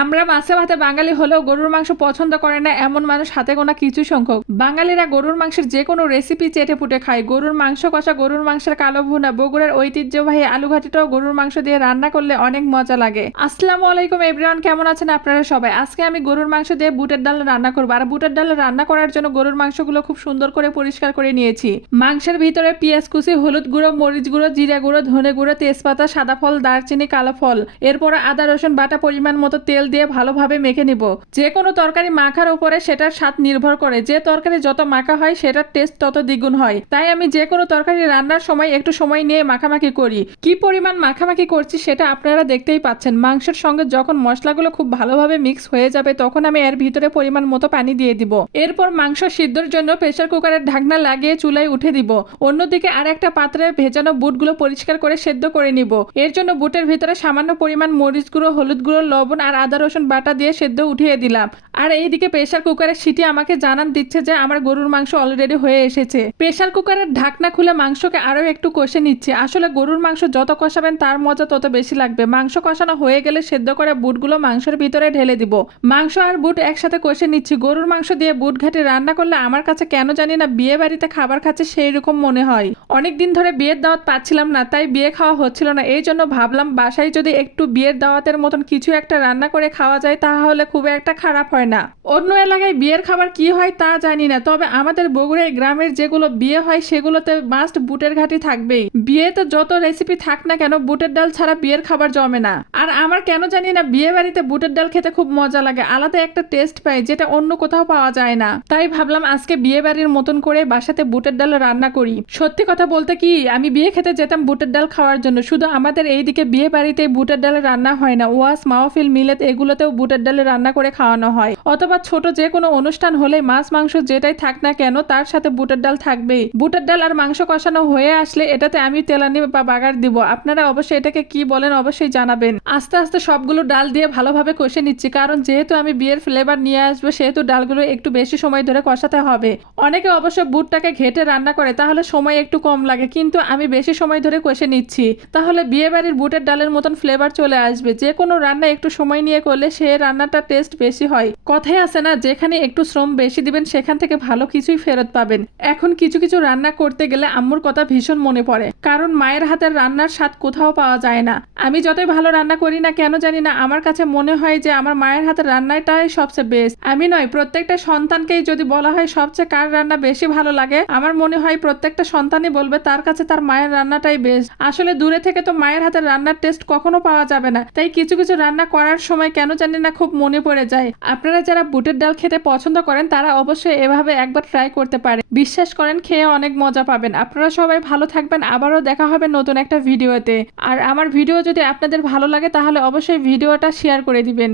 আমরা মাছে ভাতে বাঙালি হলেও গরুর মাংস পছন্দ করে না এমন মানুষ হাতে গোনা কিছু সংখ্যক। বাঙালিরা গরুর মাংসের যে কোনো রেসিপি চেটে পুটে খায়। গরুর মাংস কষা, গরুর মাংসের কালো ভুনা, বগুড়ার ঐতিহ্যবাহী আলু ঘাটিটাও গরুর মাংস দিয়ে রান্না করলে অনেক মজা লাগে। আসসালামু আলাইকুম এভরিওয়ান, কেমন আছেন আপনারা সবাই? আজকে আমি গরুর মাংস দিয়ে বুটের ডাল রান্না করবো। আর বুটের ডাল রান্না করার জন্য গরুর মাংসগুলো খুব সুন্দর করে পরিষ্কার করে নিয়েছি। মাংসের ভিতরে পেঁয়াজ কুচি, হলুদ গুঁড়ো, মরিচ গুঁড়ো, জিরা গুঁড়ো, ধনে গুঁড়ো, তেজপাতা, সাদা ফল, দারচিনি, কালো ফল, এরপর আদা রসুন বাটা পরিমাণ মতো তেল দিয়ে ভালোভাবে মেখে নিব। যে কোনো তরকারি মাখার উপরে সেটার স্বাদ নির্ভর করে। যে তরকারি যত মাখা হয় সেটার টেস্ট তত দ্বিগুণ হয়। তাই আমি যে কোনো তরকারি রান্নার সময় একটু সময় নিয়ে মাখামাখি করি। কি পরিমাণ মাখামাখি করছি সেটা আপনারা দেখতেই পাচ্ছেন। মাংসের সঙ্গে যখন মশলাগুলো খুব ভালোভাবে মিক্স হয়ে যাবে তখন আমি এর ভিতরে পরিমাণ মতো পানি দিয়ে দিব। এরপর মাংস সিদ্ধর জন্য প্রেসার কুকারের ঢাকনা লাগিয়ে চুলায় উঠে দিব। অন্যদিকে আর একটা পাত্রে ভেজানো বুটগুলো পরিষ্কার করে সেদ্ধ করে নিব। এর জন্য বুটের ভিতরে সামান্য পরিমাণ মরিচ গুঁড়ো, হলুদ গুঁড়ো, লবণ আর আদা রসুন বাটা দিয়ে সেদ্ধ উঠিয়ে দিলাম। আর এইদিকে প্রেসার কুকারের সিটি আমাকে জানান দিচ্ছে যে আমার গরুর মাংস অলরেডি হয়ে এসেছে। প্রেসার কুকারের ঢাকনা খুলে মাংসকে আরো একটু কষে নিচ্ছে। আসলে গরুর মাংস যত কষাবেন তার মজা তত বেশি লাগবে। মাংস কষানো হয়ে গেলে সেদ্ধ করে বুটগুলো মাংসের ভিতরে ঢেলে দিব। মাংস আর বুট একসাথে কষে নিচ্ছি। গরুর মাংস দিয়ে বুট ঘাটি রান্না করলে আমার কাছে কেন জানি না বিয়ে বাড়িতে খাবার খাচ্ছে সেই রকম মনে হয়। অনেকদিন ধরে বিয়ের দাওয়াত পাচ্ছিলাম না, তাই বিয়ে খাওয়া হচ্ছিল না। এই জন্য ভাবলাম বাসায় যদি একটু বিয়ের দাওয়াতের মতন কিছু একটা রান্না করে খাওয়া যায় তাহলে খুব একটা খারাপ হয় না। অন্য এলাকায় বিয়ের খাবার কি হয় তা জানি না, তবে আমাদের বগুড়ায় গ্রামের যেগুলো বিয়ে হয় সেগুলোতে মাস্ট বুটের ঘাটি থাকবেই। বিয়েতে যত রেসিপি থাক না কেন বুটের ডাল ছাড়া বিয়ের খাবার জমে না। আর আমার কেন জানি না বিয়ে বাড়িতে বুটের ডাল খেতে খুব মজা লাগে, আলাদা একটা টেস্ট পাই যেটা অন্য কোথাও পাওয়া যায় না। তাই ভাবলাম আজকে বিয়ে বাড়ির মতন করে বাসাতে বুটের ডাল রান্না করি। সত্যি কথা বলতে কি, আমি বিয়ে খেতে যেতাম বুটের ডাল খাওয়ার জন্য। শুধু আমাদের এইদিকে বিয়ে বাড়িতে বুটের ডাল রান্না হয় না, ওয়াস মাহফিল মিলাদ এগুলোতেও বুটের ডাল রান্না করে খাওয়ানো হয়। অথবা ছোট যে কোনো অনুষ্ঠান হলে মাছ মাংস যেটাই থাক না কেন তার সাথে বুটের ডাল থাকবেই। বুটের ডাল আর মাংস কষানো হয়ে আসলে এটাতে আমি তেলানি বা বাগার দিব। আপনারা অবশ্যই এটাকে কি বলেন অবশ্যই জানাবেন। আস্তে আস্তে সবগুলো ডাল দিয়ে ভালোভাবে কষে নিচ্ছি, কারণ যেহেতু আমি বিয়ের ফ্লেভার নিয়ে আসবো সেহেতু ডালগুলো একটু বেশি সময় ধরে কষাতে হবে। অনেকে অবশ্য বুটটাকে ঘেটে রান্না করে, তাহলে সময় একটু কম লাগে, কিন্তু আমি বেশি সময় ধরে কষে নিচ্ছি। তাহলে বিয়ে বাড়ির বুটের ডালের মতন ফ্লেভার চলে আসবে। যে কোনো রান্না একটু সময় নিয়ে করলে সে রান্নাটা টেস্ট বেশি হয়। কথাই আছে না, যেখানে একটু শ্রম বেশি দিবেন সেখান থেকে ভালো কিছুই ফেরত পাবেন। এখন কিছু কিছু রান্না করতে গেলে আম্মুর কথা ভীষণ মনে পড়ে, কারণ মায়ের হাতের রান্নার স্বাদ কোথাও পাওয়া যায় না। আমি যতই ভালো রান্না করি না কেন জানি না আমার কাছে মনে হয় যে আমার মায়ের হাতের রান্নাটাই সবচেয়ে বেস্ট। আমি নয়, প্রত্যেকটা সন্তানকেই যদি বলা হয় সবচেয়ে কার রান্না বেশি ভালো লাগে, আমার মনে হয় প্রত্যেকটা সন্তানই বলবে তার কাছে তার মায়ের রান্নাটাই বেস্ট। আসলে দূরে থেকে তো মায়ের হাতের রান্নার টেস্ট কখনো পাওয়া যাবে না, তাই কিছু কিছু রান্না করার সময় কেন জানি না খুব মনে পড়ে যায়। আপনারা যারা বুটের ডাল খেতে পছন্দ করেন তারা অবশ্যই এভাবে একবার ট্রাই করতে পারেন। বিশ্বাস করেন খেয়ে অনেক মজা পাবেন। আপনারা সবাই ভালো থাকবেন, আবারও দেখা হবে নতুন একটা ভিডিওতে। আর আমার ভিডিও যদি আপনাদের ভালো লাগে তাহলে অবশ্যই ভিডিওটা শেয়ার করে দিবেন।